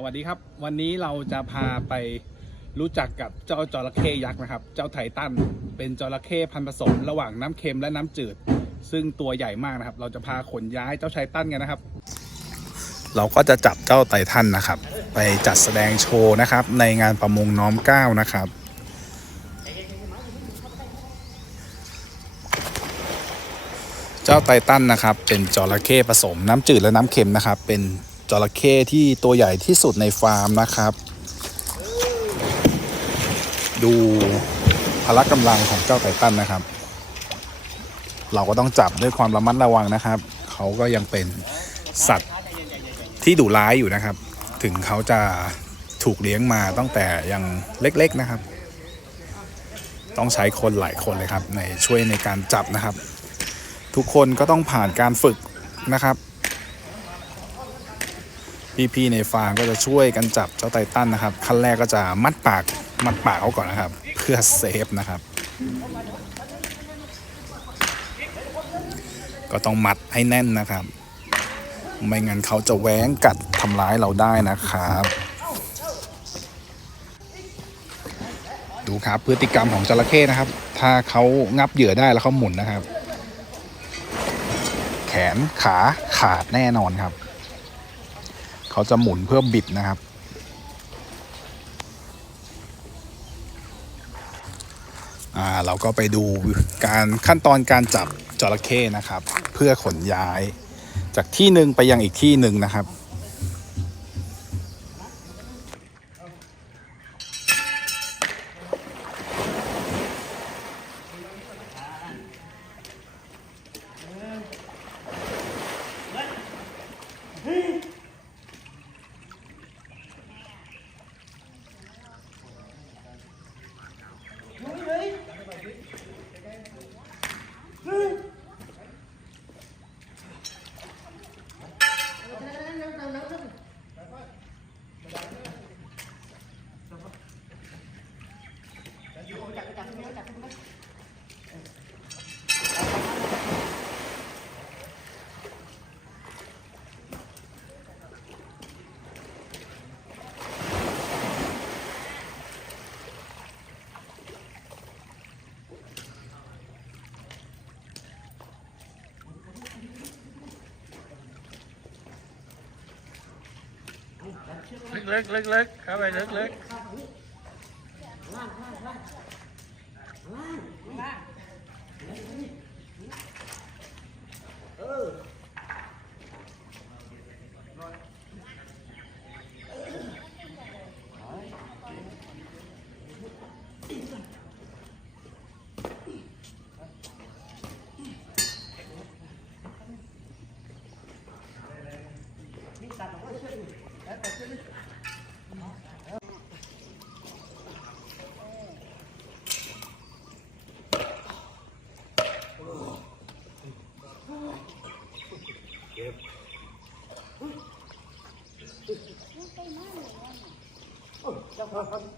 สวัสดีครับ วันนี้เราจะพาไปรู้จักกับเจ้าจระเข้ยักษ์นะครับ เจ้าไททันเป็นจระเข้พันธุ์ผสมระหว่างน้ำเค็มและน้ำจืด ซึ่งตัวใหญ่มากนะครับ เราจะพาขนย้ายเจ้าไททันกันนะครับ เราก็จะจับเจ้าไททันนะครับ ไปจัดแสดงโชว์นะครับ ในงานประมงน้อมเกล้านะครับเจ้าไททันนะครับ เป็นจระเข้ผสมน้ำจืดและน้ำเค็มนะครับ เป็น จระเข้ที่ตัวใหญ่ที่สุดในฟาร์มนะครับ ดูพละกำลังของเจ้าไททันนะครับ เราก็ต้องจับด้วยความระมัดระวังนะครับ เขาก็ยังเป็นสัตว์ที่ดุร้ายอยู่นะครับ ถึงเขาจะถูกเลี้ยงมาตั้งแต่ยังเล็กๆนะครับ ต้องใช้คนหลายคนเลยครับ ในช่วยในการจับนะครับ ทุกคนก็ต้องผ่านการฝึกนะครับ พี่ๆในฟาร์มก็จะช่วยกันจับเจ้าไททันนะครับขั้นแรกก็จะมัดปากมัดปากเขาก่อนนะครับ เพื่อเซฟนะครับ ก็ต้องมัดให้แน่นนะครับ ไม่งั้นเขาจะแหวงกัดทำร้ายเราได้นะครับ ดูครับพฤติกรรมของจระเข้นะครับ ถ้าเขางับเหยื่อได้แล้วเขาหมุนนะครับ แขนขาขาดแน่นอนครับ เขาจะหมุนเพื่อบิดนะครับ อ่าเราก็ไปดูการขั้นตอนการจับจระเข้นะครับ เพื่อขนย้ายจากที่หนึ่งไปยังอีกที่หนึ่งนะครับ ลึกลึกลึกเข้าไปลึกลึก فقط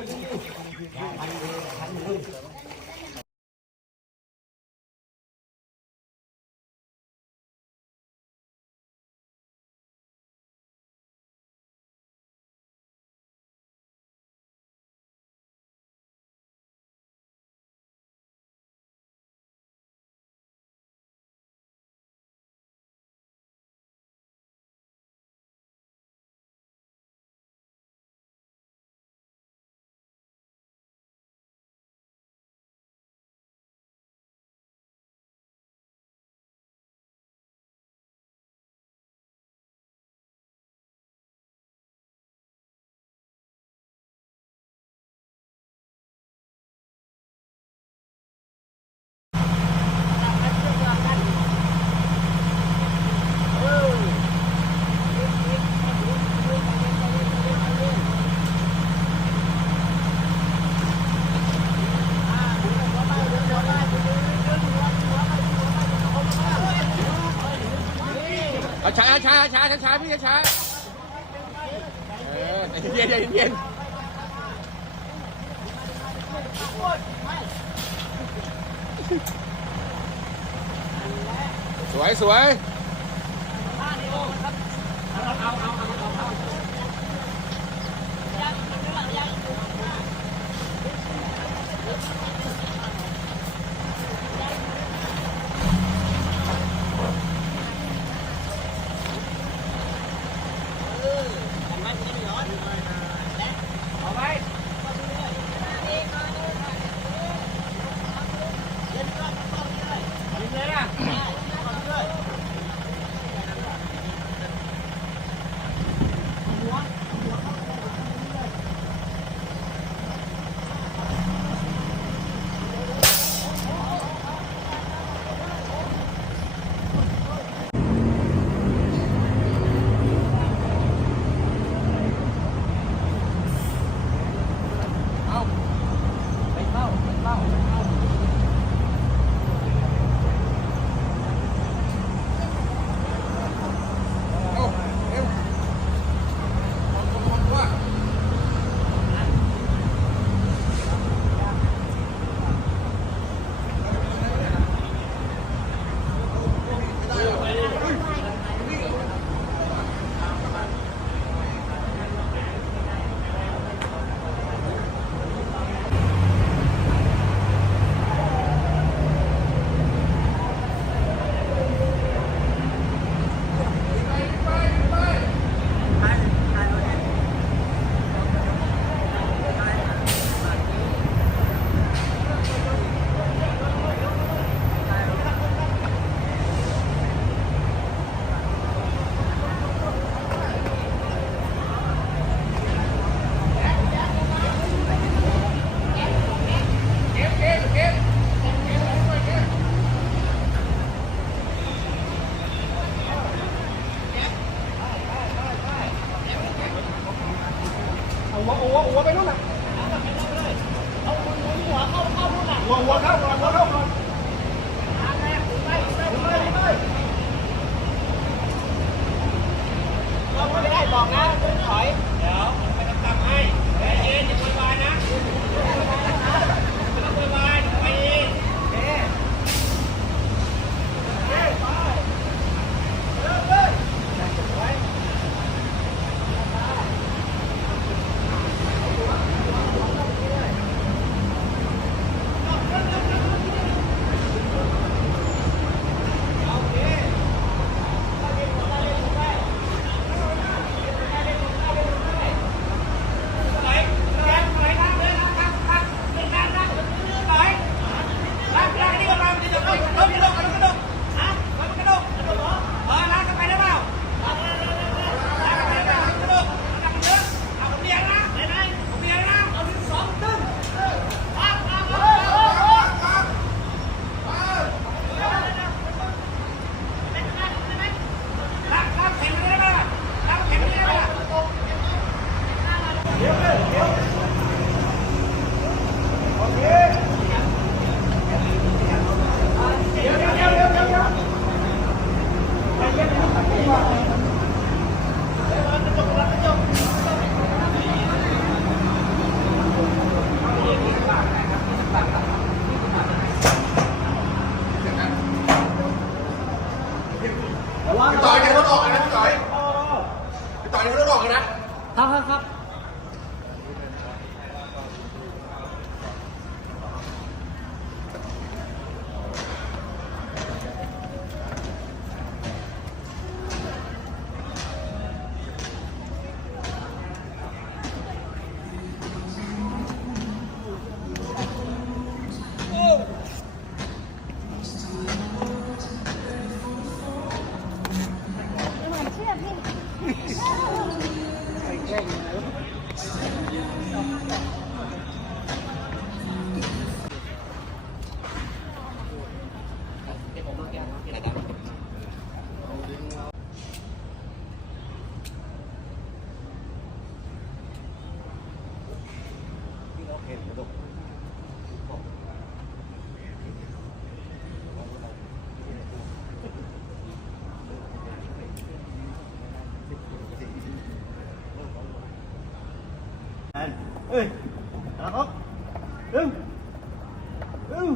ช้าช้าช้าช้าช้าพี่ช้าเออใจเย็นเย็นสวยสวยเอาเอาเอา พี่ต่อยเดี๋ยวรถออกนะ ครับครับครับ นเอ้ยนะครับดึงดึง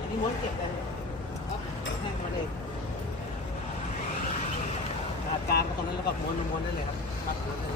อันนี้ม้วนเก็บเลยครับแห้งมาเลยขนาดกลางมาตรงนั้น แล้วก็ม้วนม้วนได้เลยครับครับม้วนได้